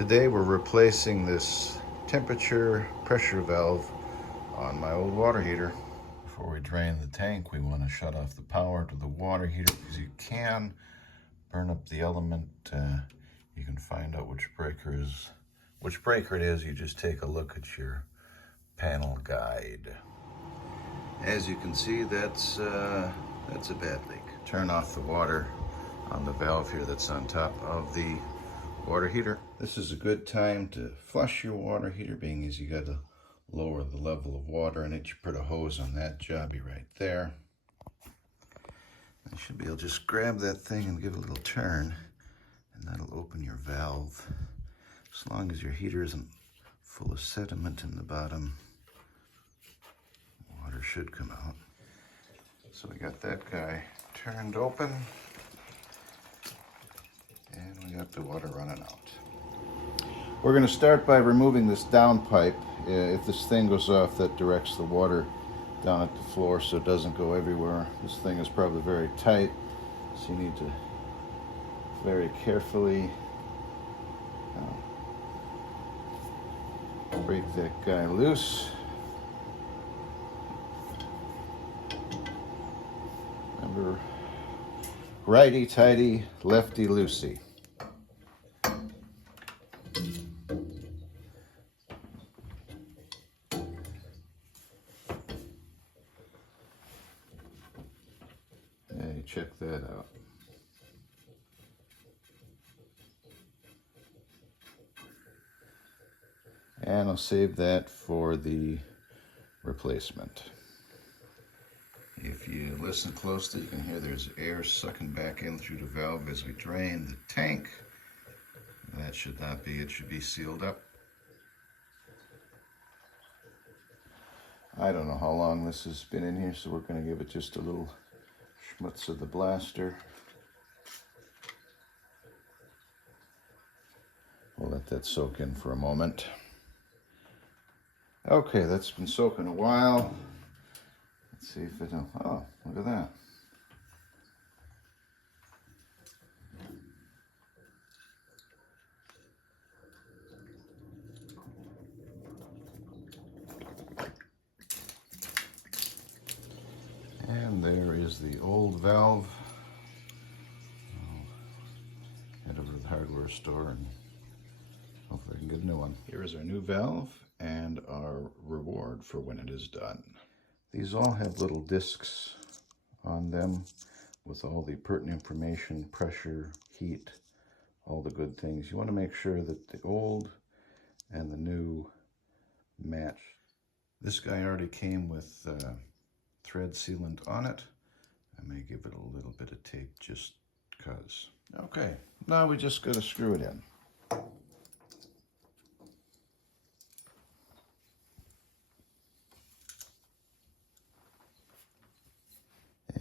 Today we're replacing this temperature pressure valve on my old water heater. Before we drain the tank, we want to shut off the power to the water heater because you can burn up the element. You can find out which breaker it is. You just take a look at your panel guide. As you can see, that's a bad leak. Turn off the water on the valve here that's on top of the water heater. This is a good time to flush your water heater, being as you got to lower the level of water in it. You put a hose on that jobby right there. You should be able to just grab that thing and give it a little turn, and that'll open your valve. As long as your heater isn't full of sediment in the bottom, water should come out. So we got that guy turned open, and we got the water running out. We're going to start by removing this down pipe. If this thing goes off, that directs the water down at the floor so it doesn't go everywhere. This thing is probably very tight, so you need to very carefully break that guy loose. Remember, righty-tighty, lefty-loosey. Hey, check that out. And I'll save that for the replacement. If you listen closely, you can hear there's air sucking back in through the valve as we drain the tank. That should not be, it should be sealed up. I don't know how long this has been in here, so we're going to give it just a little schmutz of the blaster. We'll let that soak in for a moment. Okay, that's been soaking a while. Let's see if it'll, oh, look at that. And there is the old valve. I'll head over to the hardware store and hopefully I can get a new one. Here is our new valve and our reward for when it is done. These all have little discs on them with all the pertinent information, pressure, heat, all the good things. You want to make sure that the old and the new match. This guy already came with thread sealant on it. I may give it a little bit of tape just because. Okay, now we just got to screw it in.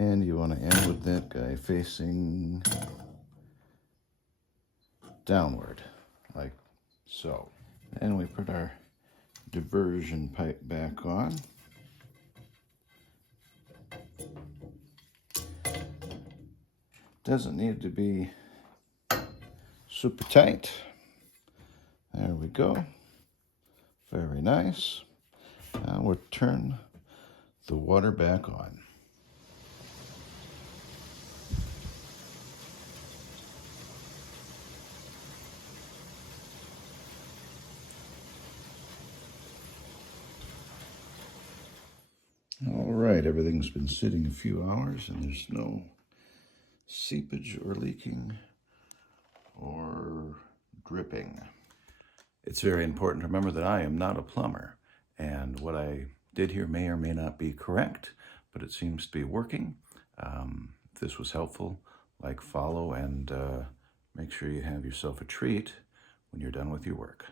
And you want to end with that guy facing downward, like so. And we put our diversion pipe back on. Doesn't need to be super tight. There we go. Very nice. Now we'll turn the water back on. All right, everything's been sitting a few hours and there's no seepage or leaking or dripping. It's very important to remember that I am not a plumber, and what I did here may or may not be correct, but it seems to be working. If this was helpful, like, follow, and make sure you have yourself a treat when you're done with your work.